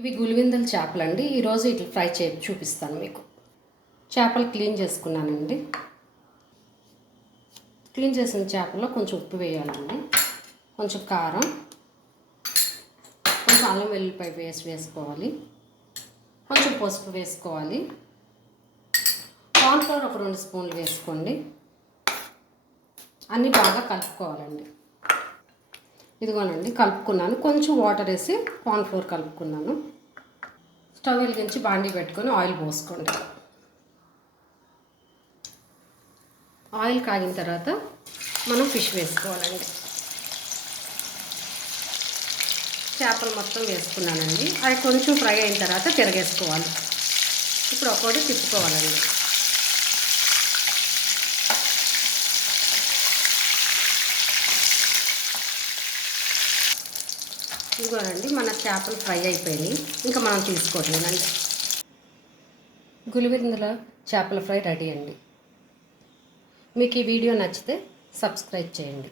ఇవి గులివిందల చేపలండి. ఈరోజు ఇట్లా ఫ్రై చూపిస్తాను మీకు. చేపలు క్లీన్ చేసుకున్నానండి. క్లీన్ చేసిన చేపల్లో కొంచెం ఉప్పు వేయాలండి, కొంచెం కారం, కొంచెం అల్లం వెల్లుల్లిపాయ వేసుకోవాలి, కొంచెం పసుపు వేసుకోవాలి, కార్న్ఫ్లవర్ ఒక 2 స్పూన్లు వేసుకోండి. అన్నీ బాగా కలుపుకోవాలండి. ఇదిగోనండి కలుపుకున్నాను. కొంచెం వాటర్ వేసి కార్న్ఫ్లోర్ కలుపుకున్నాను. స్టవ్ వెలిగించి బాండీ పెట్టుకొని ఆయిల్ పోసుకోండి. ఆయిల్ కాగిన తర్వాత మనం ఫిష్ వేసుకోవాలండి. చేపలు మొత్తం వేసుకున్నానండి. అవి కొంచెం ఫ్రై అయిన తర్వాత తిరగేసుకోవాలి. ఇప్పుడు ఒక్కొక్కటి తిప్పుకోవాలండి. ఇదిగోనండి మన చేపలు ఫ్రై అయిపోయినాయి. ఇంకా మనం తీసుకోవట్లేదండి. గులివిందల చేపల ఫ్రై రెడీ అండి. మీకు ఈ వీడియో నచ్చితే సబ్స్క్రైబ్ చేయండి.